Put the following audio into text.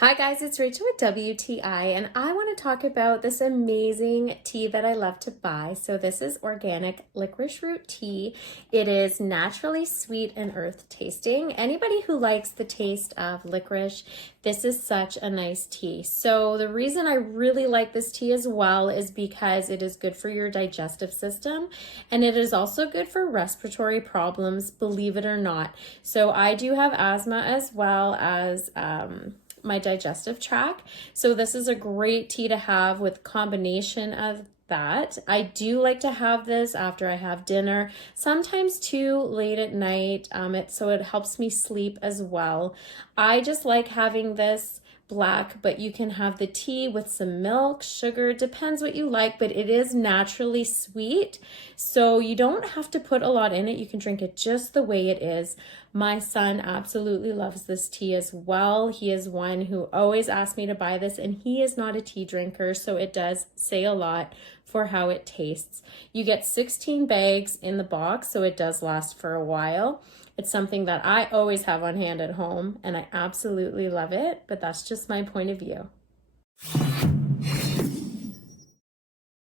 Hi guys, it's Rachel with WTI, and I want to talk about this amazing tea that I love to buy. So this is organic licorice root tea. It is naturally sweet and earth tasting. Anybody who likes the taste of licorice, this is such a nice tea. So the reason I really like this tea as well is because it is good for your digestive system, and it is also good for respiratory problems, believe it or not. So I do have asthma as well as my digestive tract. So this is a great tea to have with combination of that. I do like to have this after I have dinner, sometimes too late at night. So it helps me sleep as well. I just like having this black, but you can have the tea with some milk, sugar, depends what you like, but it is naturally sweet. So you don't have to put a lot in it. You can drink it just the way it is. My son absolutely loves this tea as well. He is one who always asks me to buy this, and he is not a tea drinker, so it does say a lot for how it tastes. You get 16 bags in the box, so it does last for a while. It's something that I always have on hand at home, and I absolutely love it, but that's just my point of view.